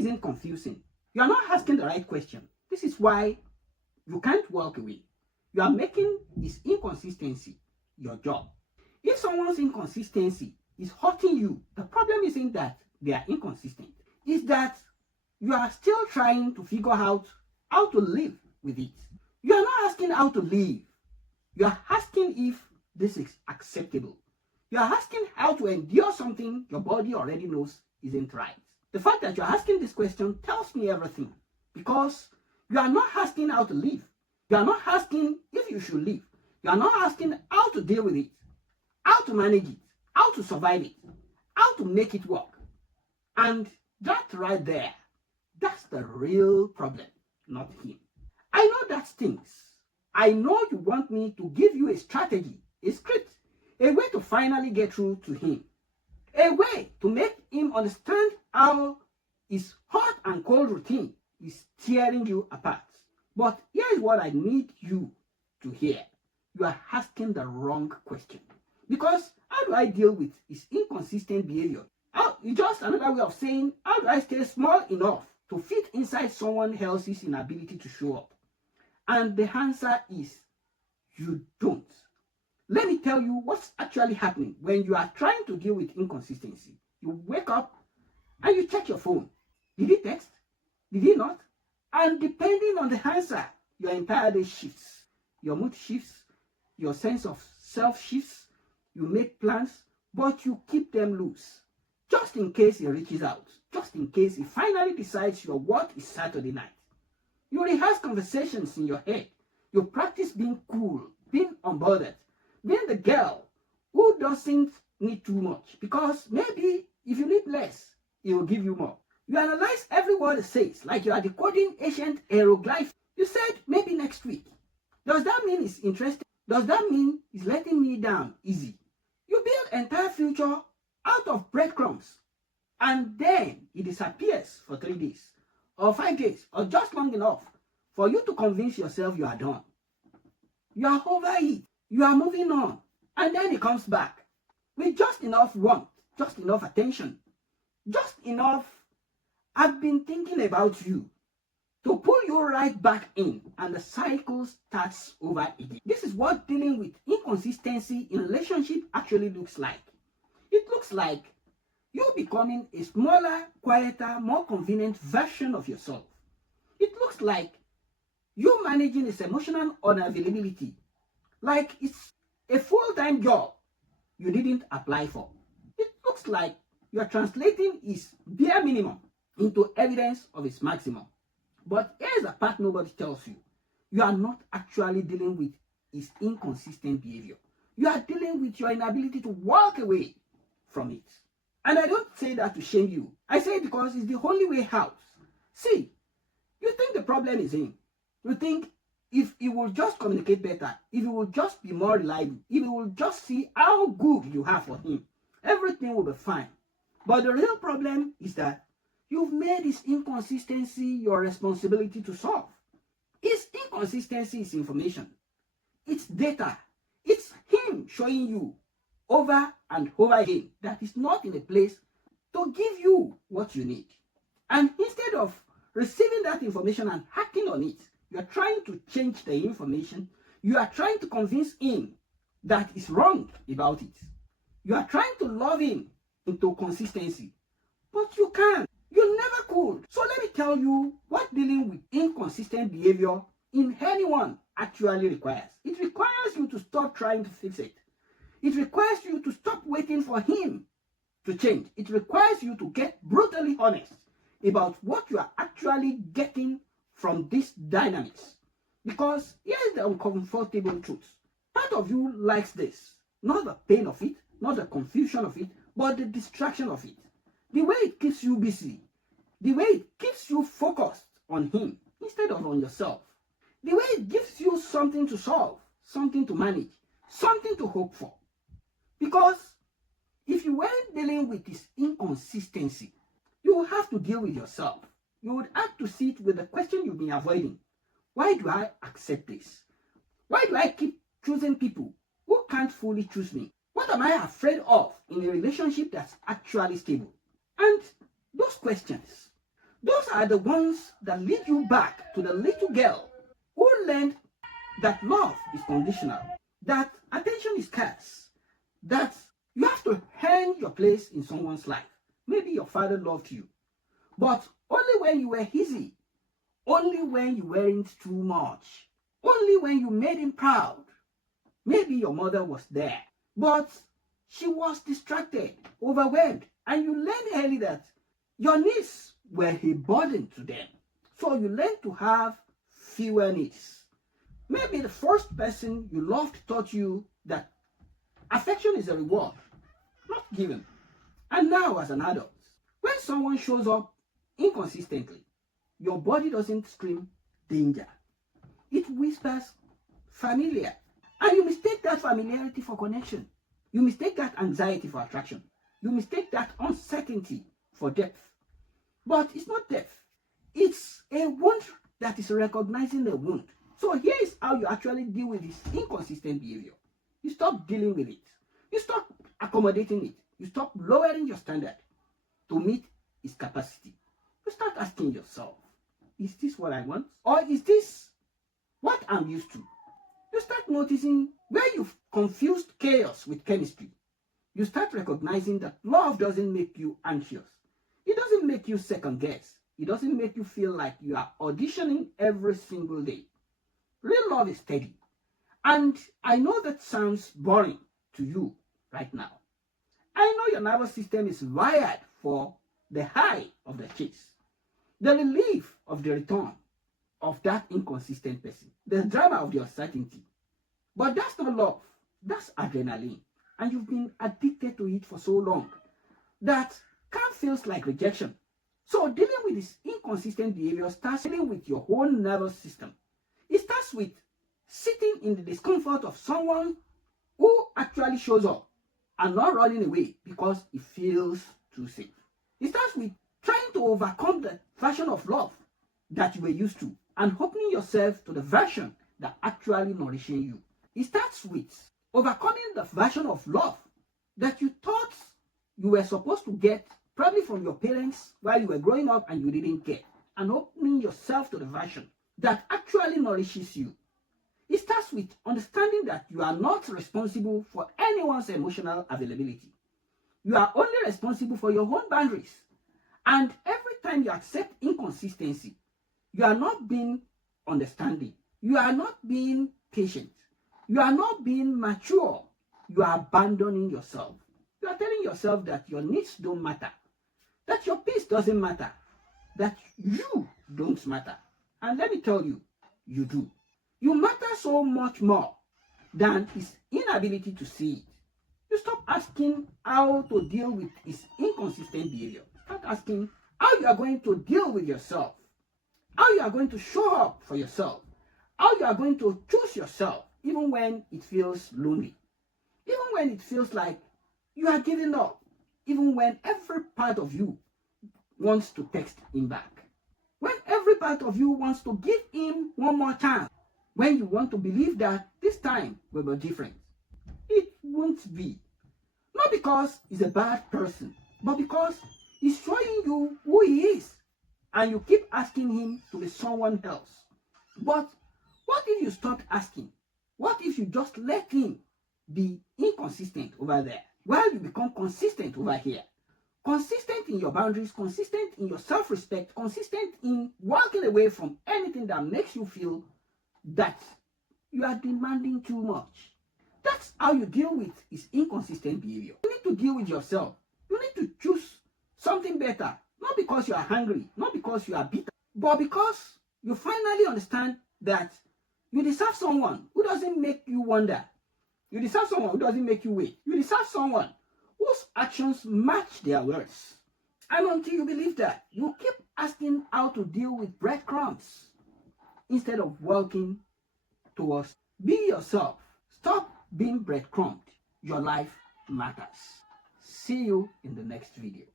isn't confusing. You are not asking the right question. This is why you can't walk away. You are making his inconsistency your job. If someone's inconsistency is hurting you, the problem isn't that they are inconsistent. It's that you are still trying to figure out how to live with it. You are not asking how to live. You are asking if this is acceptable. You are asking how to endure something your body already knows isn't right. The fact that you are asking this question tells me everything, because you are not asking how to live. You are not asking if you should live. You are not asking how to deal with it, how to manage it, how to survive it, how to make it work. And that right there, that's the real problem, not him. I know that stinks. I know you want me to give you a strategy, a script, a way to finally get through to him, a way to make him understand how his hot and cold routine is tearing you apart. But here is what I need you to hear. You are asking the wrong question. Because how do I deal with his inconsistent behavior? It's just another way of saying, how do I stay small enough to fit inside someone else's inability to show up? And the answer is, you don't. Let me tell you what's actually happening when you are trying to deal with inconsistency. You wake up and you check your phone. Did he text? Did he not? And depending on the answer, your entire day shifts. Your mood shifts. Your sense of self shifts. You make plans, but you keep them loose. Just in case he reaches out. Just in case he finally decides your what is Saturday night. You rehearse conversations in your head. You practice being cool, being unbothered, being the girl who doesn't need too much. Because maybe if you need less, he will give you more. You analyze every word it says, like you are decoding ancient hieroglyphs. You said maybe next week. Does that mean he's interested? Does that mean he's letting me down easy? You build entire future out of breadcrumbs, and then he disappears for 3 days, or 5 days, or just long enough for you to convince yourself you are done. You are over it. You are moving on. And then he comes back with just enough warmth, just enough attention, just enough "I've been thinking about you" to pull you right back in, and the cycle starts over again. This is what dealing with inconsistency in relationship actually looks like. It looks like you becoming a smaller, quieter, more convenient version of yourself. It looks like you managing his emotional unavailability like it's a full-time job you didn't apply for. It looks like you are translating his bare minimum into evidence of his maximum. But here's the part nobody tells you. You are not actually dealing with his inconsistent behavior. You are dealing with your inability to walk away from it. And I don't say that to shame you. I say it because it's the only way out. See, you think the problem is him. You think if he will just communicate better, if he will just be more reliable, if he will just see how good you have for him, everything will be fine. But the real problem is that you've made his inconsistency your responsibility to solve. His inconsistency is information. It's data. It's him showing you over and over again that he's not in a place to give you what you need. And instead of receiving that information and acting on it, you are trying to change the information. You are trying to convince him that is wrong about it. You are trying to love him into consistency. But you can't. You never could. So let me tell you what dealing with inconsistent behavior in anyone actually requires. It requires you to stop trying to fix it. It requires you to stop waiting for him to change. It requires you to get brutally honest about what you are actually getting from these dynamics. Because here's the uncomfortable truth. Part of you likes this. Not the pain of it, not the confusion of it, but the distraction of it. The way it keeps you busy. The way it keeps you focused on him instead of on yourself. The way it gives you something to solve, something to manage, something to hope for. Because if you weren't dealing with this inconsistency, you will have to deal with yourself. You would have to sit with the question you've been avoiding. Why do I accept this? Why do I keep choosing people who can't fully choose me? What am I afraid of in a relationship that's actually stable? And those questions, Those are the ones that lead you back to the little girl who learned that love is conditional, that attention is scarce, that you have to earn your place in someone's life. Maybe your father loved you, but only when you were easy, only when you weren't too much, only when you made him proud. Maybe your mother was there, but she was distracted, overwhelmed, and you learned early that your needs were a burden to them. So you learned to have fewer needs. Maybe the first person you loved taught you that affection is a reward, not given. And now, as an adult, when someone shows up inconsistently, your body doesn't scream danger. It whispers familiar. And you mistake that familiarity for connection. You mistake that anxiety for attraction. You mistake that uncertainty for depth. But it's not depth. It's a wound that is recognizing the wound. So here is how you actually deal with this inconsistent behavior. You stop dealing with it. You stop accommodating it. You stop lowering your standard to meet its capacity. You start asking yourself, is this what I want? Or is this what I'm used to? You start noticing where you've confused chaos with chemistry. You start recognizing that love doesn't make you anxious. It doesn't make you second guess. It doesn't make you feel like you are auditioning every single day. Real love is steady. And I know that sounds boring to you right now. I know your nervous system is wired for the high of the chase, the relief of the return of that inconsistent person, the drama of the uncertainty. But that's not love. That's adrenaline. And you've been addicted to it for so long that calm feels like rejection. So dealing with this inconsistent behavior starts dealing with your whole nervous system. It starts with sitting in the discomfort of someone who actually shows up and not running away because it feels too safe. It starts with trying to overcome the version of love that you were used to and opening yourself to the version that actually nourishing you. It starts with overcoming the version of love that you thought you were supposed to get probably from your parents while you were growing up and you didn't get, and opening yourself to the version that actually nourishes you. It starts with understanding that you are not responsible for anyone's emotional availability. You are only responsible for your own boundaries. And every time you accept inconsistency, you are not being understanding. You are not being patient. You are not being mature. You are abandoning yourself. You are telling yourself that your needs don't matter, that your peace doesn't matter, that you don't matter. And let me tell you, you do. You matter so much more than his inability to see it. You stop asking how to deal with his inconsistent behavior. Start asking how you are going to deal with yourself, how you are going to show up for yourself, how you are going to choose yourself, even when it feels lonely, even when it feels like you are giving up, even when every part of you wants to text him back, when every part of you wants to give him one more chance, when you want to believe that this time will be different. It won't be. Not because he's a bad person, but because he's showing you who he is, and you keep asking him to be someone else. But what if you stopped asking? What if you just let him be inconsistent over there while you become consistent over here? Consistent in your boundaries, consistent in your self-respect, consistent in walking away from anything that makes you feel that you are demanding too much. That's how you deal with his inconsistent behavior. You need to deal with yourself. You need to choose something better. Not because you are hungry, not because you are bitter, but because you finally understand that you deserve someone who doesn't make you wonder. You deserve someone who doesn't make you wait. You deserve someone whose actions match their words. And until you believe that, you keep asking how to deal with breadcrumbs instead of walking towards. Be yourself. Stop being breadcrumbed. Your life matters. See you in the next video.